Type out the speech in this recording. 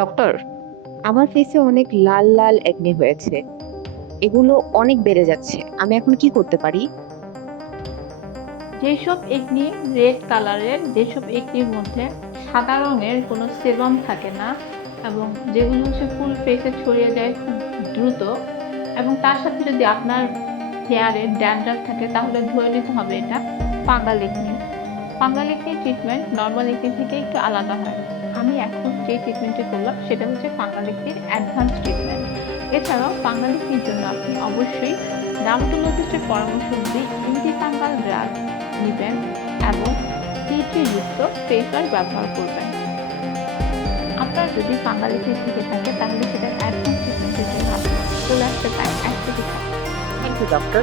Doctor, আমার ফেসে অনেক লাল লাল একনি হয়েছে। এগুলো অনেক বেড়ে যাচ্ছে। আমি এখন কি করতে পারি? যেসব একনি রেড কালারের, যেসব একনির মধ্যে সাদা রঙের কোনো সেবাম থাকে না এবং যেগুলো হচ্ছে ফুল ফেসে ছড়িয়ে যায় খুব দ্রুত, এবং তার সাথে যদি আপনার হেয়ারে ড্যান্ড্রাফ থাকে তাহলে ধরে নিতে হবে এটা fungal acne. Fungal acne treatment normal acne থেকে একটু আলাদা হয়। আমি এখন যে ট্রিটমেন্টটি করলাম সেটা হচ্ছে ফাঙ্গাল একনির অ্যাডভান্স ট্রিটমেন্ট। এছাড়াও ফাঙ্গাল একনির জন্য আপনি অবশ্যই ডার্মাটোলজিস্টের পরামর্শ অনুযায়ী অ্যান্টিফাঙ্গাল ড্রাগ নিবেন এবং টি ট্রি যুক্ত ফেস ওয়াশ ব্যবহার করবেন। আপনার যদি ফাঙ্গাল একনি থেকে থাকে তাহলে সেটার অ্যাডভান্স ট্রিটমেন্টের জন্য আপনি চলে আসতে পারেন 1 থেকে 7। Thank you doctor.